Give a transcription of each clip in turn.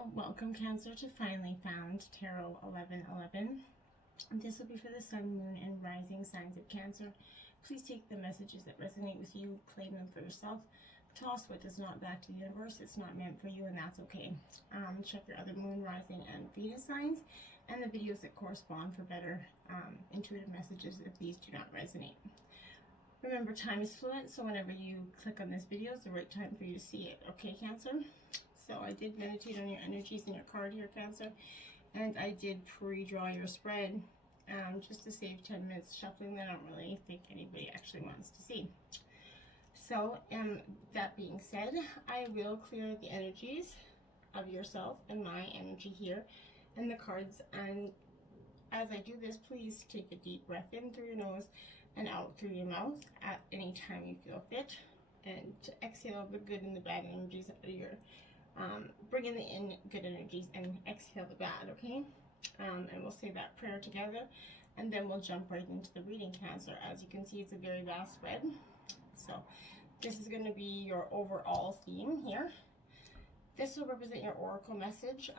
Welcome, Cancer, to Finally Found Tarot 1111. This will be for the Sun, Moon, and Rising signs of Cancer. Please take the messages that resonate with you, claim them for yourself. Toss what does not back to the universe. It's not meant for you, and that's okay. Check your other Moon, Rising, and Venus signs, and the videos that correspond for better intuitive messages if these do not resonate. Remember, time is fluid, so whenever you click on this video, it's the right time for you to see it. Okay, Cancer? So I did meditate on your energies in your card here, Cancer, and I did pre-draw your spread just to save 10 minutes shuffling that I don't really think anybody actually wants to see. So, that being said, I will clear the energies of yourself and my energy here and the cards. And as I do this, please take a deep breath in through your nose and out through your mouth at any time you feel fit. And to exhale the good and the bad energies out of your bring in the good energies and exhale the bad, okay? And we'll say that prayer together, and then we'll jump right into the reading, Cancer. As you can see, it's a very vast spread. So this is going to be your overall theme here. This will represent your oracle message,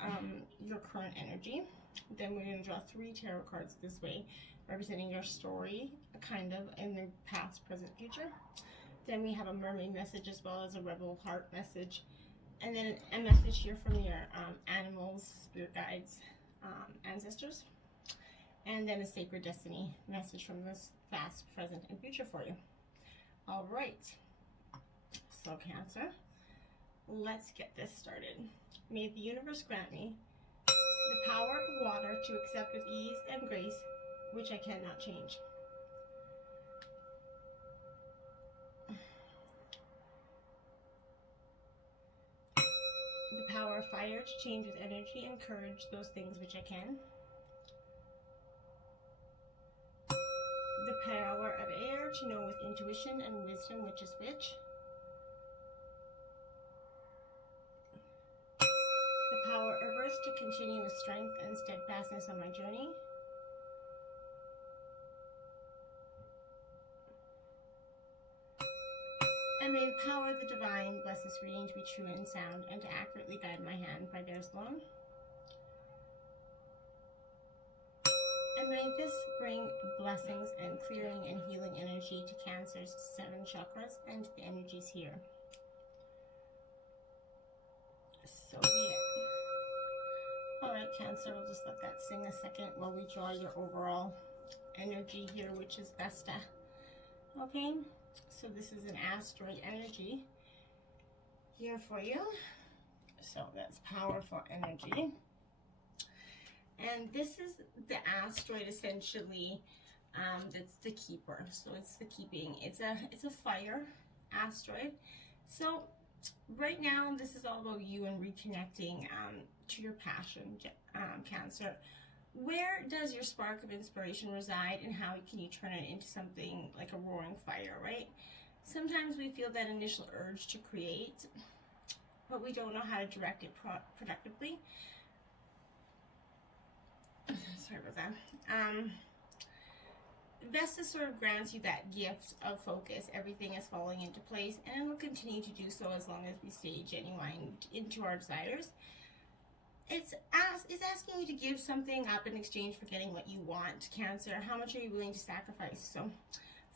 your current energy. Then we're going to draw 3 tarot cards this way, representing your story, kind of, in the past, present, future. Then we have a mermaid message as well as a rebel heart message. And then a message here from your animals, spirit guides, ancestors. And then a sacred destiny message from this past, present, and future for you. All right. So, Cancer, let's get this started. May the universe grant me the power of water to accept with ease and grace, which I cannot change. The power of fire to change with energy and courage those things which I can. The power of air to know with intuition and wisdom which is which. The power of earth to continue with strength and steadfastness on my journey. And may the power of the divine bless this reading to be true and sound, and to accurately guide my hand by theirs alone. And may this bring blessings and clearing and healing energy to Cancer's 7 chakras and to the energies here. So be it. Alright, Cancer, we'll just let that sing a second while we draw your overall energy here, which is Vesta. Okay? So this is an asteroid energy here for you. So that's powerful energy. And this is the asteroid essentially that's the keeper. So it's the keeping. It's a fire asteroid. So right now this is all about you and reconnecting to your passion, Cancer. Where does your spark of inspiration reside, and how can you turn it into something like a roaring fire, right? Sometimes we feel that initial urge to create, but we don't know how to direct it productively. Sorry about that. Vesta sort of grants you that gift of focus. Everything is falling into place, and it will continue to do so as long as we stay genuine into our desires. It's asking you to give something up in exchange for getting what you want, Cancer. How much are you willing to sacrifice? So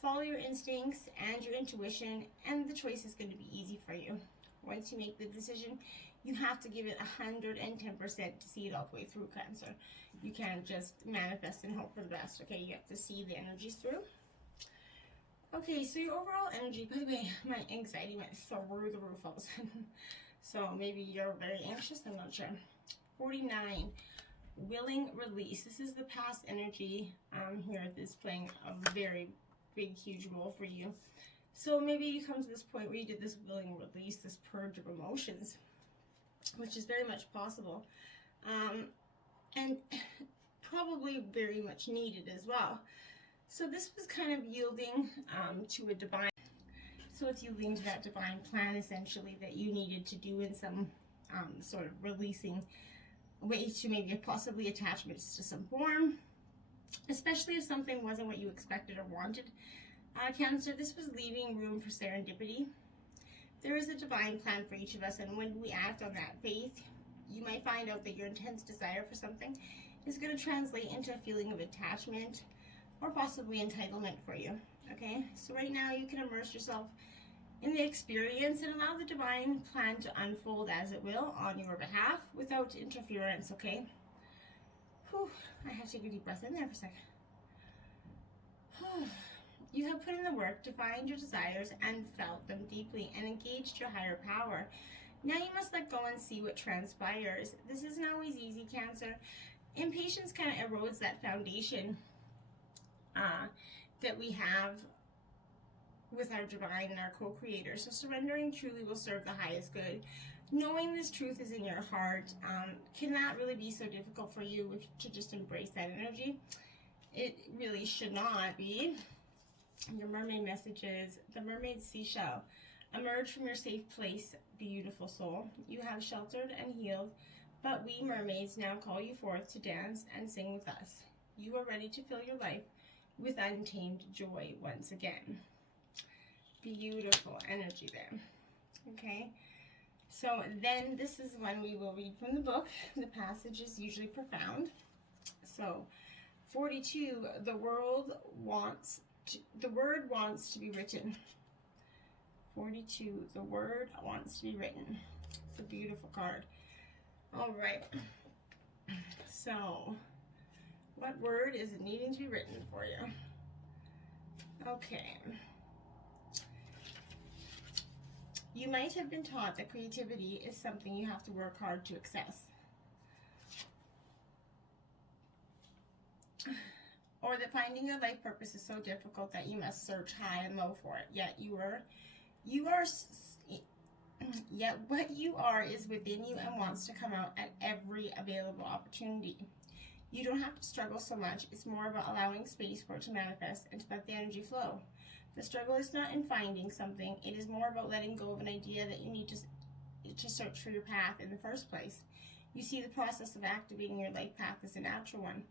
follow your instincts and your intuition, and the choice is going to be easy for you. Once you make the decision, you have to give it 110% to see it all the way through, Cancer. You can't just manifest and hope for the best, okay? You have to see the energies through. Okay, so your overall energy, by the way, my anxiety went through the roof all of a sudden. So maybe you're very anxious, I'm not sure. 49, willing release. This is the past energy here that's playing a very big, huge role for you. So maybe you come to this point where you did this willing release, this purge of emotions, which is very much possible. And probably very much needed as well. So this was kind of yielding to a divine, so it's yielding to that divine plan essentially that you needed to do in some sort of releasing way to maybe possibly attachments to some form, especially if something wasn't what you expected or wanted. Cancer, this was leaving room for serendipity. There is a divine plan for each of us, and when we act on that faith, You might find out that your intense desire for something is going to translate into a feeling of attachment or possibly entitlement for you. Okay, so right now you can immerse yourself in the experience and allow the divine plan to unfold as it will on your behalf without interference. Okay. Whew, I have to take a deep breath in there for a second. You have put in the work to find your desires and felt them deeply and engaged your higher power. Now you must let go and see what transpires. This isn't always easy, Cancer. Impatience kind of erodes that foundation that we have with our divine and our co-creator. So surrendering truly will serve the highest good. Knowing this truth is in your heart cannot really be so difficult for you to just embrace that energy. It really should not be. Your mermaid messages. The mermaid seashell. Emerge from your safe place, beautiful soul. You have sheltered and healed, but we mermaids now call you forth to dance and sing with us. You are ready to fill your life with untamed joy once again. Beautiful energy there. Okay, so then this is when we will read from the book. The passage is usually profound. So 42, the word wants to be written. 42, the word wants to be written. It's a beautiful card. All right, so what word is it needing to be written for you? Okay. You might have been taught that creativity is something you have to work hard to access. Or that finding your life purpose is so difficult that you must search high and low for it. Yet what you are is within you and wants to come out at every available opportunity. You don't have to struggle so much. It's more about allowing space for it to manifest and to let the energy flow. The struggle is not in finding something. It is more about letting go of an idea that you need to search for your path in the first place. You see, the process of activating your life path is a natural one.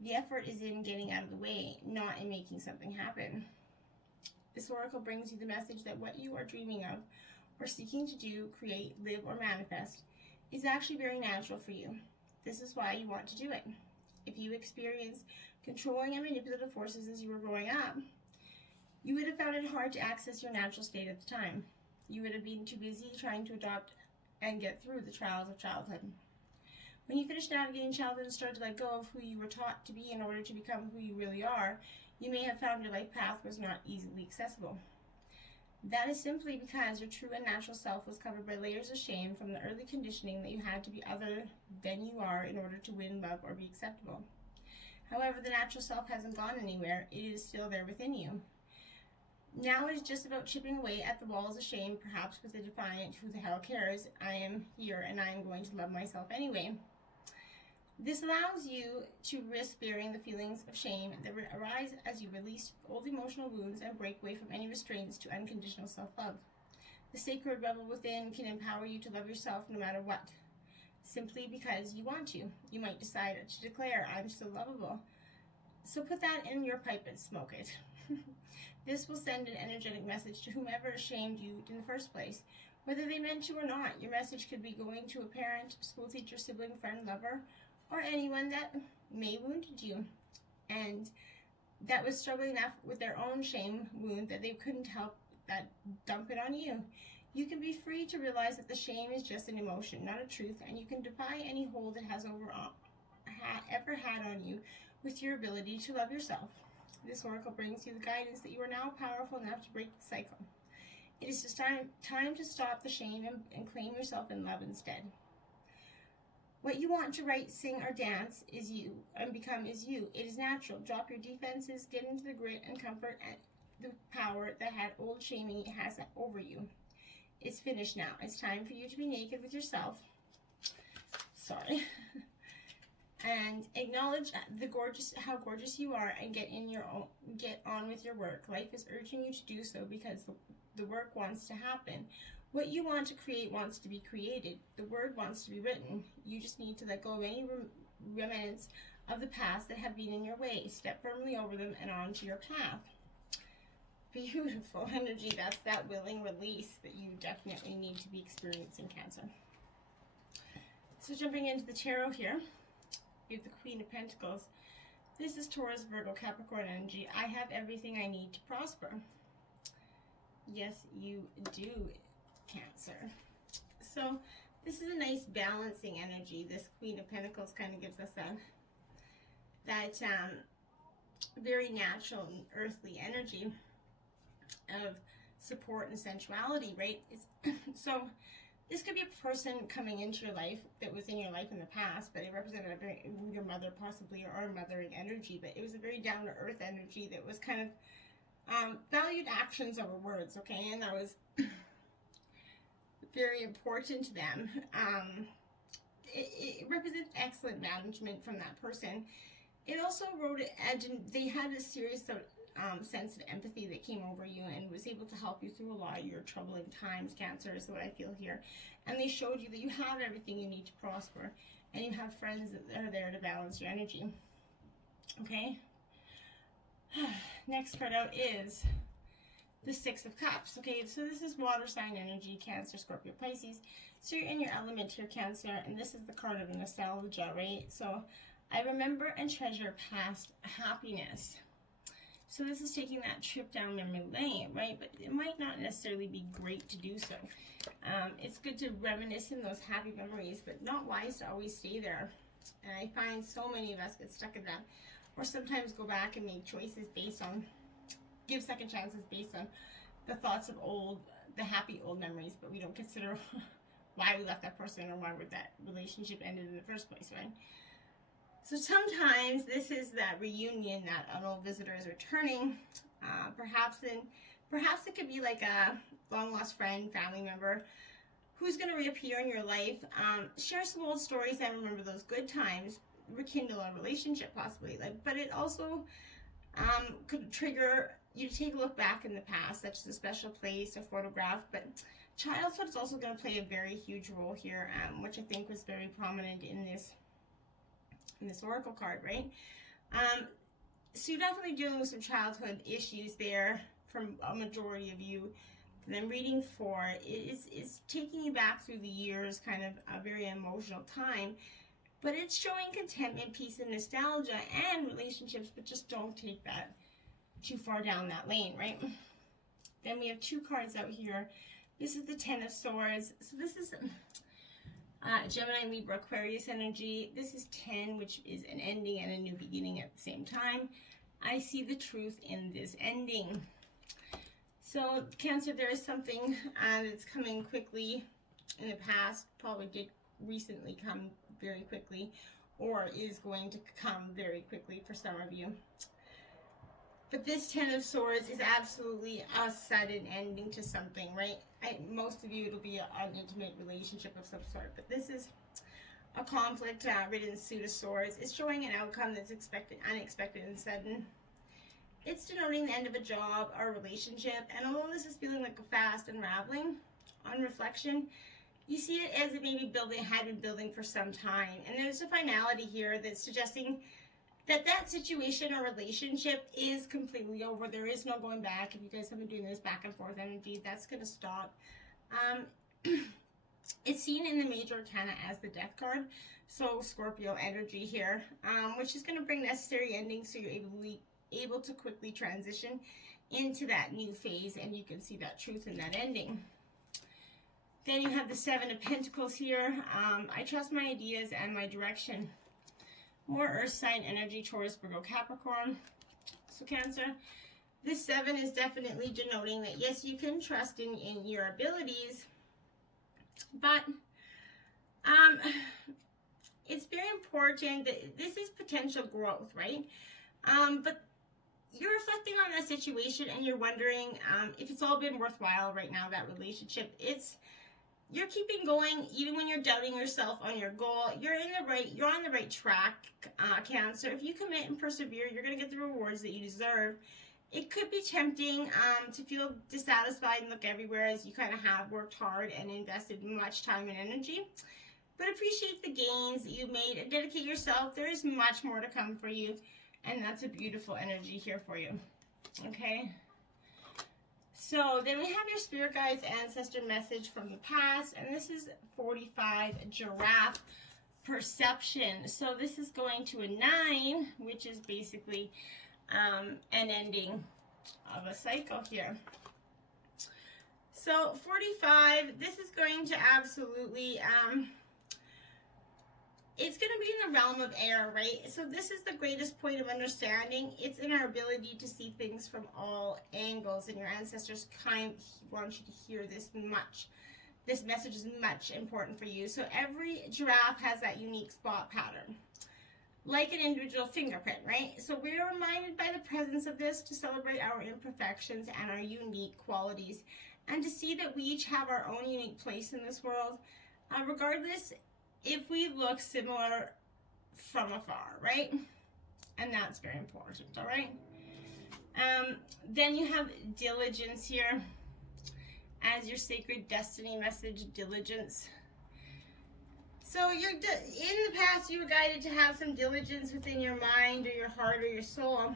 The effort is in getting out of the way, not in making something happen. This oracle brings you the message that what you are dreaming of or seeking to do, create, live, or manifest is actually very natural for you. This is why you want to do it. If you experience controlling and manipulative forces as you were growing up, you would have found it hard to access your natural state at the time. You would have been too busy trying to adopt and get through the trials of childhood. When you finish navigating childhood and start to let go of who you were taught to be in order to become who you really are, you may have found your life path was not easily accessible. That is simply because your true and natural self was covered by layers of shame from the early conditioning that you had to be other than you are in order to win, love, or be acceptable. However, the natural self hasn't gone anywhere. It is still there within you. Now it is just about chipping away at the walls of shame, perhaps with a defiant, who the hell cares, I am here and I am going to love myself anyway. This allows you to risk bearing the feelings of shame that arise as you release old emotional wounds and break away from any restraints to unconditional self-love. The sacred rebel within can empower you to love yourself no matter what, simply because you want to. You might decide to declare, I'm still lovable. So put that in your pipe and smoke it. This will send an energetic message to whomever shamed you in the first place. Whether they meant to or not, your message could be going to a parent, school teacher, sibling, friend, lover, or anyone that may wounded you and that was struggling enough with their own shame wound that they couldn't help that dump it on you. You can be free to realize that the shame is just an emotion, not a truth, and you can defy any hold it has ever had on you with your ability to love yourself. This oracle brings you the guidance that you are now powerful enough to break the cycle. It is just time to stop the shame and claim yourself in love instead. What you want to write, sing, or dance is you, and become is you. It is natural. Drop your defenses, get into the grit and comfort and the power that had old shaming has over you. It's finished now. It's time for you to be naked with yourself. Sorry. And acknowledge how gorgeous you are, and get on with your work. Life is urging you to do so because the work wants to happen. What you want to create wants to be created. The word wants to be written. You just need to let go of any remnants of the past that have been in your way. Step firmly over them and on to your path. Beautiful energy. That's that willing release that you definitely need to be experiencing, Cancer. So jumping into the tarot here, you have the Queen of Pentacles. This is Taurus, Virgo, Capricorn energy. I have everything I need to prosper. Yes, you do, Cancer. So this is a nice balancing energy. This Queen of Pentacles kind of gives us that very natural and earthly energy of support and sensuality, right? So this could be a person coming into your life that was in your life in the past, but it represented your mother possibly, or a mothering energy, but it was a very down-to-earth energy that was kind of valued actions over words, okay? And that was very important to them. It represents excellent management from that person. It also wrote it, and they had a serious sense of empathy that came over you and was able to help you through a lot of your troubling times, Cancer, is what I feel here. And they showed you that you have everything you need to prosper, and you have friends that are there to balance your energy. Okay? Next card out is the Six of Cups. Okay, so this is water sign energy, Cancer, Scorpio, Pisces. So you're in your element here, Cancer, and this is the card of nostalgia, right? So I remember and treasure past happiness. So this is taking that trip down memory lane, right? But it might not necessarily be great to do so. It's good to reminisce in those happy memories, but not wise to always stay there. And I find so many of us get stuck in that, or sometimes go back and make choices based on, give second chances based on the thoughts of the happy old memories, but we don't consider why we left that person or why that relationship ended in the first place, right? So sometimes this is that reunion, that an old visitor is returning. Perhaps it could be like a long lost friend, family member who's going to reappear in your life. Share some old stories and remember those good times. Rekindle a relationship possibly. But it also could trigger you to take a look back in the past, such as a special place, a photograph. But childhood is also going to play a very huge role here, which I think was very prominent in this oracle card, right? So you're definitely dealing with some childhood issues there from a majority of you. And I'm reading for it's taking you back through the years, kind of a very emotional time, but it's showing contentment, peace, and nostalgia and relationships, but just don't take that too far down that lane, right? Then we have two cards out here. This is the Ten of Swords. So this is Gemini, Libra, Aquarius energy. This is 10, which is an ending and a new beginning at the same time. I see the truth in this ending. So, Cancer, there is something that's coming quickly in the past, probably did recently come very quickly, or is going to come very quickly for some of you. But this Ten of Swords is absolutely a sudden ending to something, right? Most of you, it'll be an intimate relationship of some sort. But this is a conflict-ridden suit of swords. It's showing an outcome that's unexpected and sudden. It's denoting the end of a job or relationship. And although this is feeling like a fast unraveling, on reflection, you see it as it maybe had been building for some time. And there's a finality here that's suggesting that situation or relationship is completely over. There is no going back. If you guys have been doing this back and forth energy, that's going to stop. It's seen in the major arcana as the Death card. So Scorpio energy here, which is going to bring necessary endings so you're able to quickly transition into that new phase, and you can see that truth in that ending. Then you have the Seven of Pentacles here. I trust my ideas and my direction. More earth sign energy, Taurus, Virgo, Capricorn. So Cancer, this 7 is definitely denoting that yes, you can trust in your abilities, but it's very important that this is potential growth, right? But you're reflecting on that situation and you're wondering if it's all been worthwhile right now, that relationship. You're keeping going even when you're doubting yourself on your goal. You're on the right track, Cancer. If you commit and persevere, you're going to get the rewards that you deserve. It could be tempting to feel dissatisfied and look everywhere as you kind of have worked hard and invested much time and energy. But appreciate the gains that you've made and dedicate yourself. There is much more to come for you, and that's a beautiful energy here for you. Okay? So then we have your spirit guides, ancestor message from the past, and this is 45 giraffe. perception. So this is going to a 9, which is basically an ending of a cycle here. So 45, this is going to absolutely, it's going to be in the realm of air, right? So this is the greatest point of understanding. It's in our ability to see things from all angles, and your ancestors kind of want you to hear this much. This message is much important for you. So every giraffe has that unique spot pattern, like an individual fingerprint, right? So we're reminded by the presence of this to celebrate our imperfections and our unique qualities, and to see that we each have our own unique place in this world, regardless if we look similar from afar, right? And that's very important, all right? Then you have diligence here as your sacred destiny message, diligence. So in the past, you were guided to have some diligence within your mind or your heart or your soul.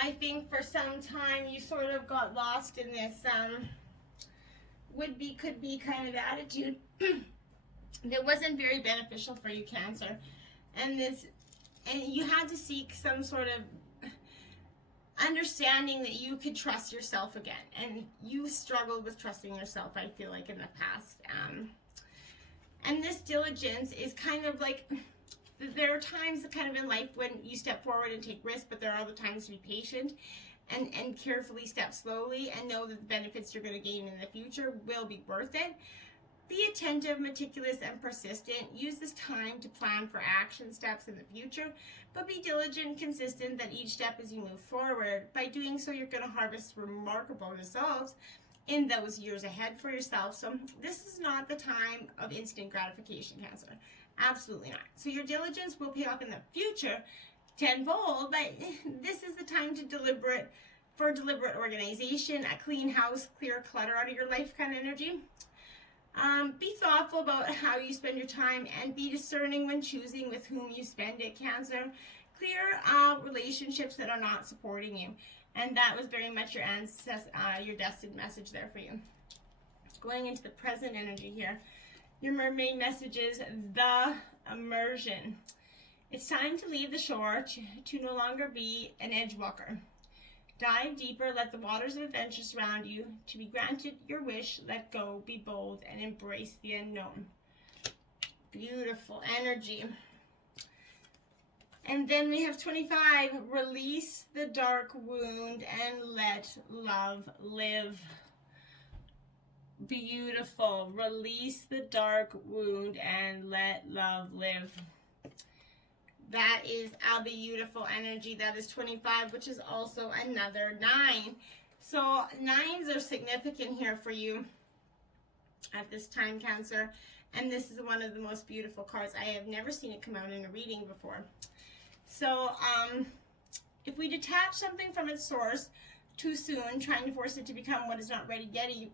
I think for some time you sort of got lost in this could be kind of attitude that wasn't very beneficial for you, Cancer. And you had to seek some sort of understanding that you could trust yourself again. And you struggled with trusting yourself, I feel like, in the past. And this diligence is kind of like, there are times kind of in life when you step forward and take risks, but there are other times to be patient and carefully step slowly and know that the benefits you're going to gain in the future will be worth it. Be attentive, meticulous, and persistent. Use this time to plan for action steps in the future, but be diligent and consistent that each step as you move forward. By doing so, you're going to harvest remarkable results in those years ahead for yourself. So this is not the time of instant gratification, Cancer. Absolutely not. So your diligence will pay off in the future tenfold, but this is the time to deliberate organization, a clean house, clear clutter out of your life kind of energy. Be thoughtful about how you spend your time and be discerning when choosing with whom you spend it, Cancer. Clear relationships that are not supporting you. And that was very much your destined message there for you. Going into the present energy here. Your mermaid messages, the immersion. It's time to leave the shore to no longer be an edge walker. Dive deeper, let the waters of adventure surround you. To be granted your wish, let go, be bold, and embrace the unknown. Beautiful energy. And then we have 25, release the dark wound and let love live. Beautiful. Release the dark wound and let love live. That is a beautiful energy. That is 25, which is also another 9. So 9s are significant here for you at this time, Cancer. And this is one of the most beautiful cards. I have never seen it come out in a reading before. So if we detach something from its source too soon, trying to force it to become what it's not ready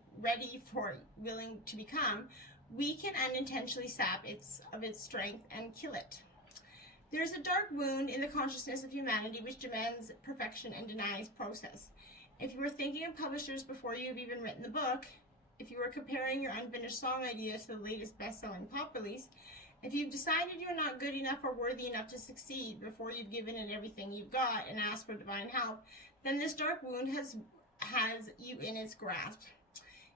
for, willing to become, we can unintentionally sap its strength and kill it. There is a dark wound in the consciousness of humanity which demands perfection and denies process. If you were thinking of publishers before you have even written the book, if you were comparing your unfinished song idea to the latest best-selling pop release, if you've decided you're not good enough or worthy enough to succeed before you've given it everything you've got and asked for divine help, then this dark wound has you in its grasp.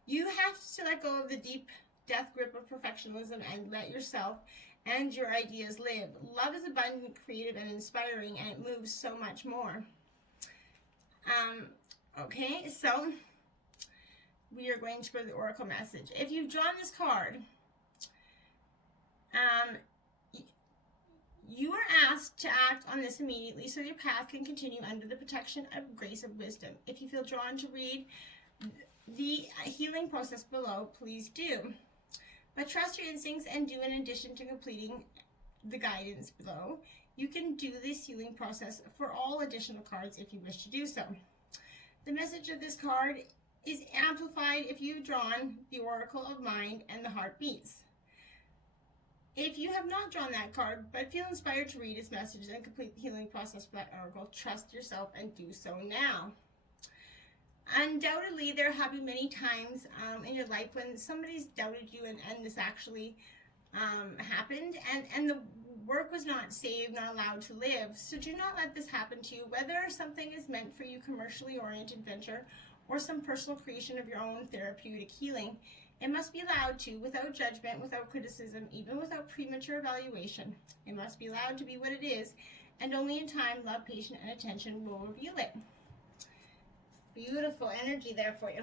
You have to let go of the deep death grip of perfectionism and let yourself and your ideas live. Love is abundant, creative, and inspiring, and it moves so much more. Okay, so we are going to go to the Oracle message. If you've drawn this card, you are asked to act on this immediately so your path can continue under the protection of grace of wisdom. If you feel drawn to read the healing process below, please do. But trust your instincts and do, in addition to completing the guidance below, you can do this healing process for all additional cards if you wish to do so. The message of this card is amplified if you've drawn the Oracle of Mind and the Heartbeats. If you have not drawn that card, but feel inspired to read its messages and complete the healing process for that oracle, trust yourself and do so now. Undoubtedly, there have been many times in your life when somebody's doubted you and this actually happened, and the work was not saved, not allowed to live. So do not let this happen to you. Whether something is meant for you, commercially oriented venture, or some personal creation of your own therapeutic healing, it must be allowed to, without judgment, without criticism, even without premature evaluation. It must be allowed to be what it is, and only in time, love, patience, and attention will reveal it. Beautiful energy there for you.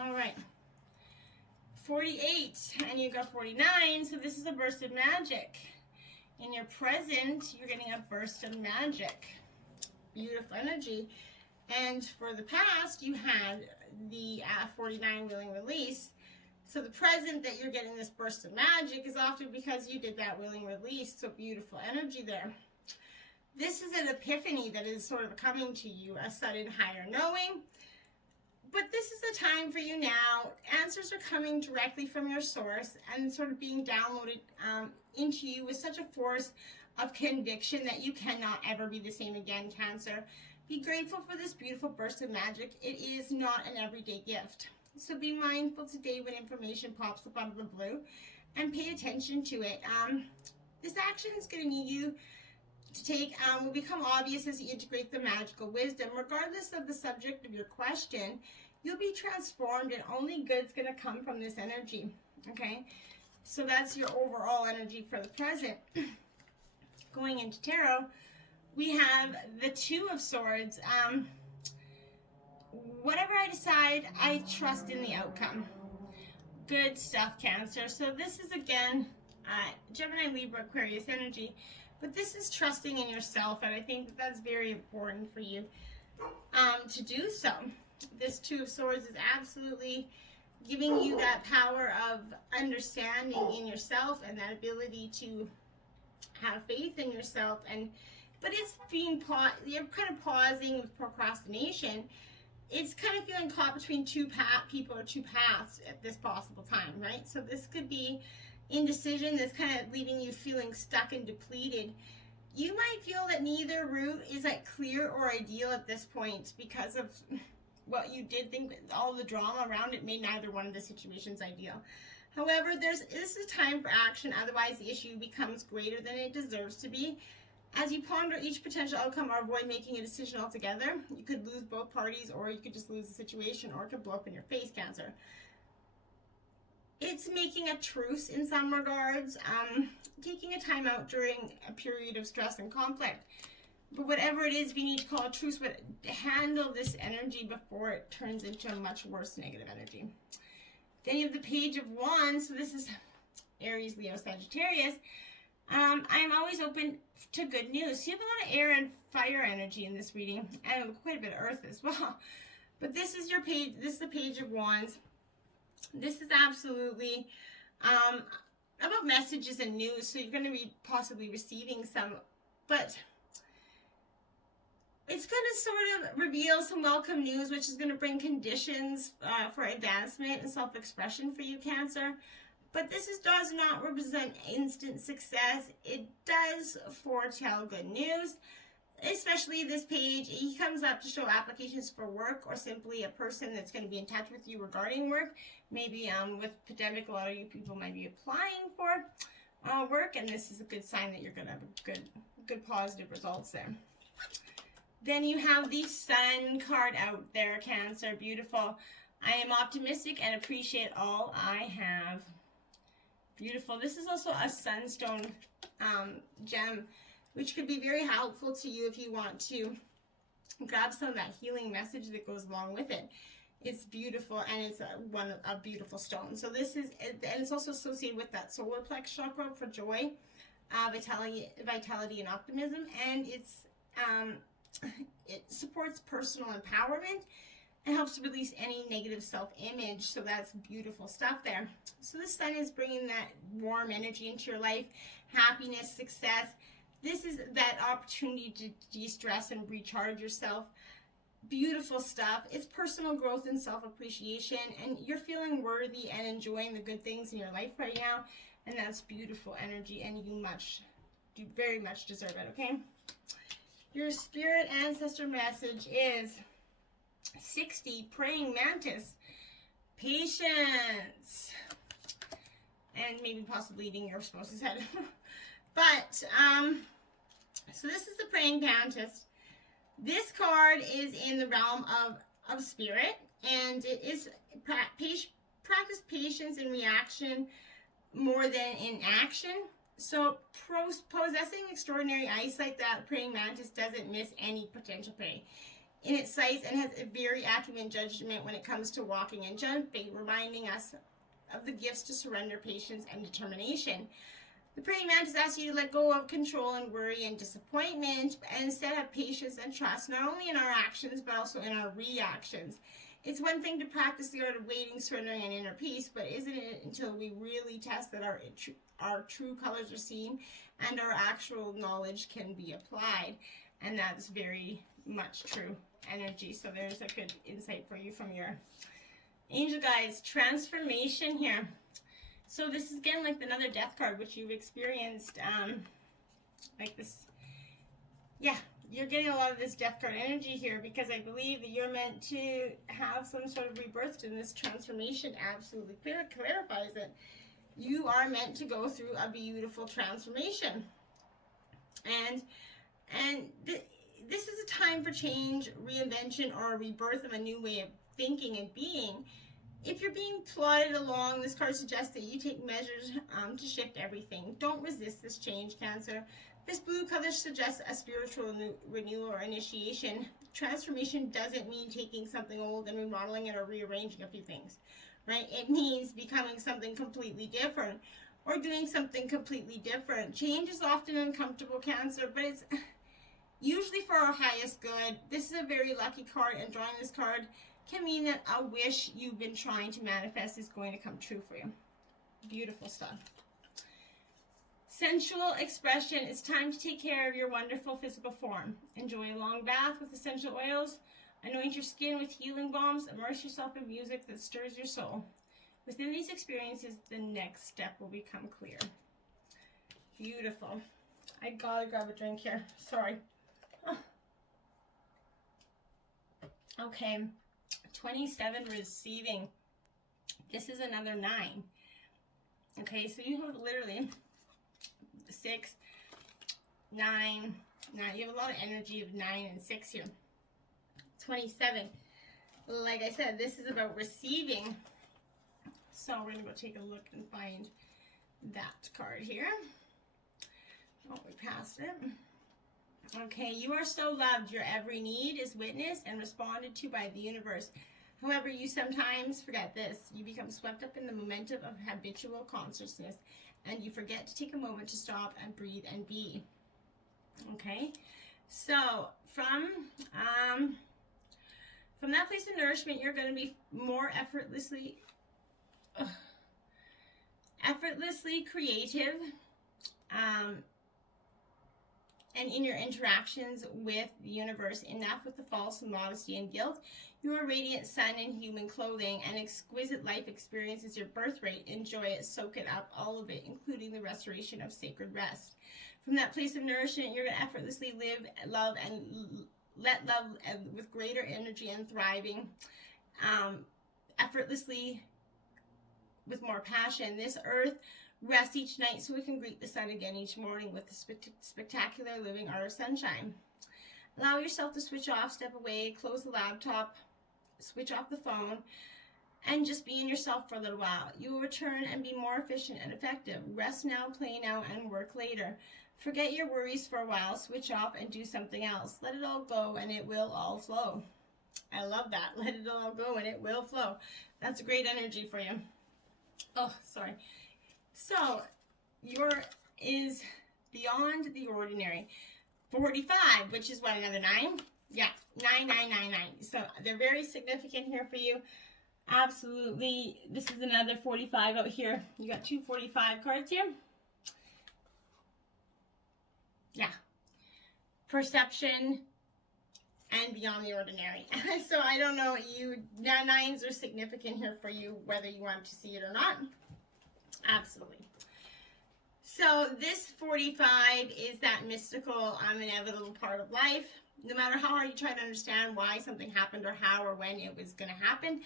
All right. 48, and you got 49, so this is a burst of magic. In your present, you're getting a burst of magic. Beautiful energy. And for the past, you had the 49 willing release. So the present that you're getting this burst of magic is often because you did that willing release. So beautiful energy there. This is an epiphany that is sort of coming to you, a sudden higher knowing. But this is the time for you now. Answers are coming directly from your source and sort of being downloaded into you with such a force of conviction that you cannot ever be the same again, Cancer. Be grateful for this beautiful burst of magic. It is not an everyday gift. So be mindful today when information pops up out of the blue and pay attention to it. This action is going to need you to take, will become obvious as you integrate the magical wisdom. Regardless of the subject of your question, you'll be transformed and only good's going to come from this energy. Okay? So that's your overall energy for the present. Going into tarot, we have the Two of Swords. Whatever I decide, I trust in the outcome. Good stuff, Cancer. So this is, again, Gemini, Libra, Aquarius energy. But this is trusting in yourself, and I think that's very important for you to do so. This Two of Swords is absolutely giving you that power of understanding in yourself and that ability to have faith in yourself. But it's being you're kind of pausing with procrastination. It's kind of feeling caught between two people or two paths at this possible time, right? So this could be indecision that's kind of leaving you feeling stuck and depleted. You might feel that neither route is like clear or ideal at this point because of what you did think, all the drama around it made neither one of the situations ideal. However, this is time for action, otherwise the issue becomes greater than it deserves to be. As you ponder each potential outcome or avoid making a decision altogether, you could lose both parties, or you could just lose the situation, or it could blow up in your face, Cancer. It's making a truce in some regards, taking a time out during a period of stress and conflict. But whatever it is, we need to call a truce, but handle this energy before it turns into a much worse negative energy. Then you have the Page of Wands. So this is Aries, Leo, Sagittarius. I'm always open to good news. So you have a lot of air and fire energy in this reading, and quite a bit of earth as well. But this is your page. This is the Page of Wands. This is absolutely about messages and news. So you're going to be possibly receiving some, but it's going to sort of reveal some welcome news, which is going to bring conditions for advancement and self-expression for you, Cancer. But this does not represent instant success. It does foretell good news, especially this page. He comes up to show applications for work, or simply a person that's going to be in touch with you regarding work. Maybe with pandemic, a lot of you people might be applying for work, and this is a good sign that you're going to have good positive results there. Then you have the Sun card out there, Cancer. Beautiful. I am optimistic and appreciate all I have. Beautiful. This is also a sunstone gem, which could be very helpful to you if you want to grab some of that healing message that goes along with it. It's beautiful, and it's a beautiful stone. So this is, and it's also associated with that solar plex chakra for joy, vitality and optimism, and it supports personal empowerment. It helps to release any negative self-image, so that's beautiful stuff there. So the Sun is bringing that warm energy into your life, happiness, success. This is that opportunity to de-stress and recharge yourself. Beautiful stuff. It's personal growth and self-appreciation, and you're feeling worthy and enjoying the good things in your life right now, and that's beautiful energy, and you very much deserve it, okay? Your spirit ancestor message is 60, Praying Mantis. Patience. and maybe possibly eating your spouse's head. But, so this is the Praying Mantis. This card is in the realm of spirit, and it is practice patience in reaction more than in action. So possessing extraordinary eyesight, that praying mantis doesn't miss any potential prey in its sights and has a very accurate judgment when it comes to walking and jumping, reminding us of the gifts to surrender, patience, and determination. The praying mantis asks you to let go of control and worry and disappointment, and instead have patience and trust, not only in our actions, but also in our reactions. It's one thing to practice the art of waiting, surrendering, and inner peace, but isn't it until we really test that our true colors are seen and our actual knowledge can be applied? And that's very much true energy. So there's a good insight for you from your angel guides. Transformation here. So this is again like another death card, which you've experienced, like this. Yeah, you're getting a lot of this death card energy here, because I believe that you're meant to have some sort of rebirth, and this transformation absolutely clarifies it. You are meant to go through a beautiful transformation. And this is a time for change, reinvention, or a rebirth of a new way of thinking and being. If you're being plodded along, this card suggests that you take measures to shift everything. Don't resist this change, Cancer. This blue color suggests a spiritual renewal or initiation. Transformation doesn't mean taking something old and remodeling it or rearranging a few things, right? It means becoming something completely different or doing something completely different. Change is often uncomfortable, Cancer, but it's usually for our highest good. This is a very lucky card, and drawing this card can mean that a wish you've been trying to manifest is going to come true for you. Beautiful stuff. Sensual expression. It's time to take care of your wonderful physical form. Enjoy a long bath with essential oils. Anoint your skin with healing balms. Immerse yourself in music that stirs your soul. Within these experiences, the next step will become clear. Beautiful. I gotta grab a drink here. Sorry. Oh. Okay. 27, receiving. This is another 9. Okay, so you have literally 6, 9. You have a lot of energy of 9 and 6 here. 27. Like I said, this is about receiving. So we're going to go take a look and find that card here. Oh, we passed it. Okay, you are so loved. Your every need is witnessed and responded to by the universe. However, you sometimes forget this. You become swept up in the momentum of habitual consciousness, and you forget to take a moment to stop and breathe and be. Okay, so from that place of nourishment, you're going to be more effortlessly creative, and in your interactions with the universe. Enough with the false modesty and guilt. Your radiant sun in human clothing and exquisite life experience is your birthright. Enjoy it, soak it up, all of it, including the restoration of sacred rest. From that place of nourishment, you're going to effortlessly live, love, and let love with greater energy and thriving, effortlessly with more passion. This earth rests each night so we can greet the sun again each morning with the spectacular living art of sunshine. Allow yourself to switch off, step away, close the laptop, switch off the phone, and just be in yourself for a little while. You will return and be more efficient and effective. Rest now, play now, and work later. Forget your worries for a while, switch off, and do something else. Let it all go, and it will all flow. I love that. Let it all go, and it will flow. That's a great energy for you. Oh, sorry. So, your is beyond the ordinary. 45, which is what, another 9? Yeah, 9999. So, they're very significant here for you. Absolutely. This is another 45 out here. You got 2 45 cards here. Yeah. Perception and beyond the ordinary. So, I don't know, now 9s are significant here for you, whether you want to see it or not. Absolutely. So this 45 is that mystical, inevitable part of life. No matter how hard you try to understand why something happened or how or when it was going to happen,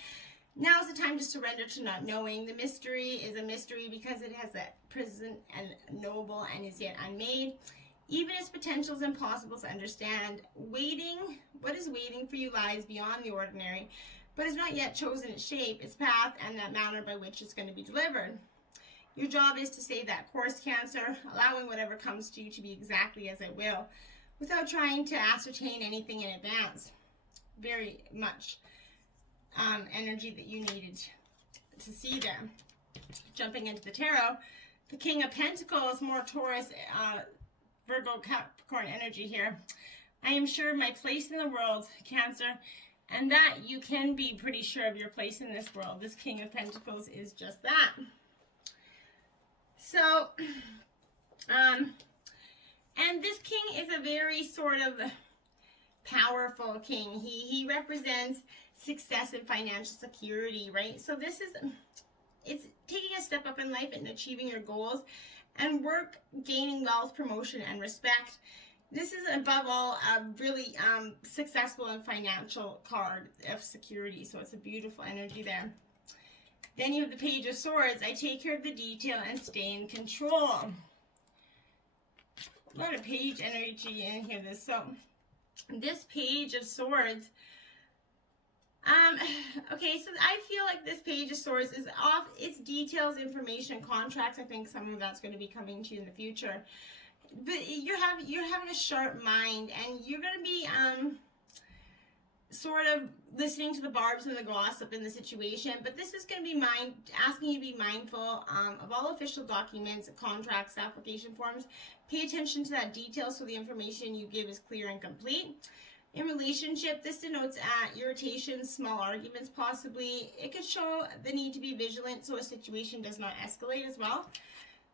Now is the time to surrender to not knowing. The mystery is a mystery because it has that present and knowable and is yet unmade. Even its potential is impossible to understand. What is waiting for you lies beyond the ordinary, but has not yet chosen its shape, its path, and that manner by which it's going to be delivered. Your job is to stay that course, Cancer, allowing whatever comes to you to be exactly as it will, without trying to ascertain anything in advance. Very much energy that you needed to see there. Jumping into the tarot, the King of Pentacles, more Taurus, Virgo, Capricorn energy here. I am sure of my place in the world, Cancer, and that you can be pretty sure of your place in this world. This King of Pentacles is just that. So, and this king is a very sort of powerful king. He represents success and financial security, right? So this is, it's taking a step up in life and achieving your goals and work, gaining wealth, promotion, and respect. This is above all a really successful and financial card of security. So it's a beautiful energy there. Then you have the Page of Swords. I take care of the detail and stay in control. A lot of page energy in here. This Page of Swords. Okay, so I feel like this Page of Swords is off its details, information, contracts. I think some of that's going to be coming to you in the future. But you're having a sharp mind, and you're going to be sort of listening to the barbs and the gossip in the situation, but this is going to be asking you to be mindful of all official documents, contracts, application forms. Pay attention to that detail so the information you give is clear and complete. In relationship, this denotes irritation, small arguments possibly. It could show the need to be vigilant so a situation does not escalate as well.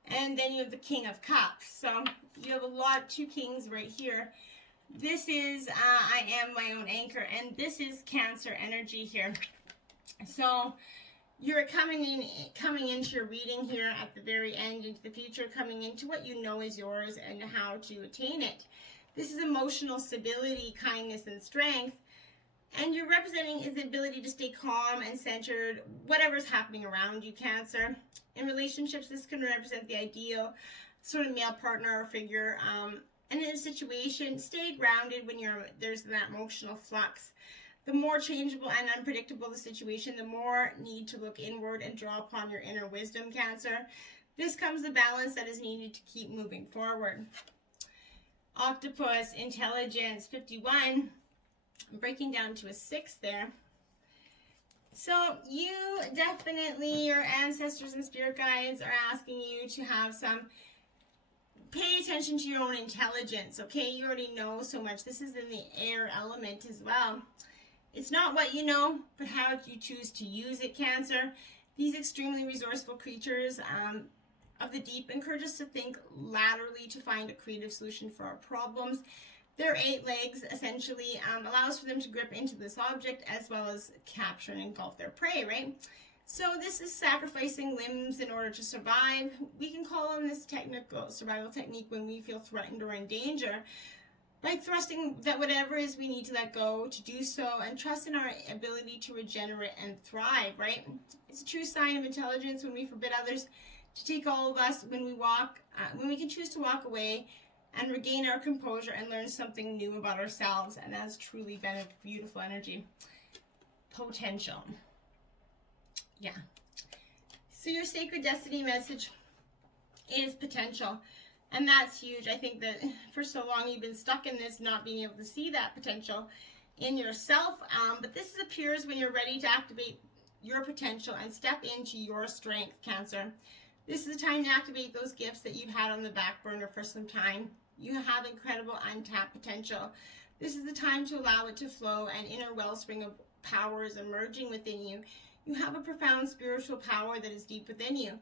And then you have the King of Cups. So you have two kings right here. This is, I am my own anchor, and this is Cancer energy here. So you're coming into your reading here at the very end, into the future, coming into what you know is yours and how to attain it. This is emotional stability, kindness, and strength. And you're representing the ability to stay calm and centered, whatever's happening around you, Cancer. In relationships, this can represent the ideal sort of male partner or figure. And in a situation, stay grounded when there's that emotional flux. The more changeable and unpredictable the situation, the more need to look inward and draw upon your inner wisdom, Cancer. This comes the balance that is needed to keep moving forward. Octopus, intelligence, 51. I'm breaking down to a 6 there. So you definitely, your ancestors and spirit guides are asking you to have pay attention to your own intelligence, okay? You already know so much. This is in the air element as well. It's not what you know, but how you choose to use it, Cancer. These extremely resourceful creatures of the deep encourage us to think laterally to find a creative solution for our problems. Their 8 legs essentially allows for them to grip into this object as well as capture and engulf their prey, right? So this is sacrificing limbs in order to survive. We can call on this technical survival technique when we feel threatened or in danger by thrusting that whatever is we need to let go to do so and trust in our ability to regenerate and thrive, right? It's a true sign of intelligence when we forbid others to take all of us, when we can choose to walk away and regain our composure and learn something new about ourselves. And that's truly been a beautiful energy. Potential. Yeah. So your sacred destiny message is potential. And that's huge. I think that for so long you've been stuck in this, not being able to see that potential in yourself. But this appears when you're ready to activate your potential and step into your strength, Cancer. This is the time to activate those gifts that you've had on the back burner for some time. You have incredible untapped potential. This is the time to allow it to flow. An inner wellspring of power is emerging within you. You have a profound spiritual power that is deep within you.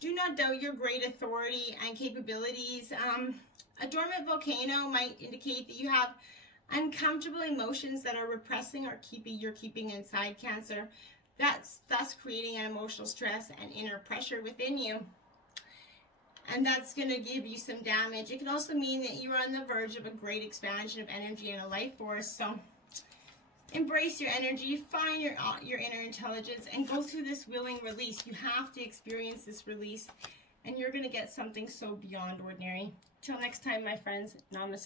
Do not doubt your great authority and capabilities. A dormant volcano might indicate that you have uncomfortable emotions that are repressing or you're keeping inside, Cancer. That's thus creating an emotional stress and inner pressure within you. And that's going to give you some damage. It can also mean that you're on the verge of a great expansion of energy and a life force. So Embrace your energy, find your inner intelligence, and go through this willing release. You have to experience this release, and you're going to get something so beyond ordinary. Till next time, my friends, namaste.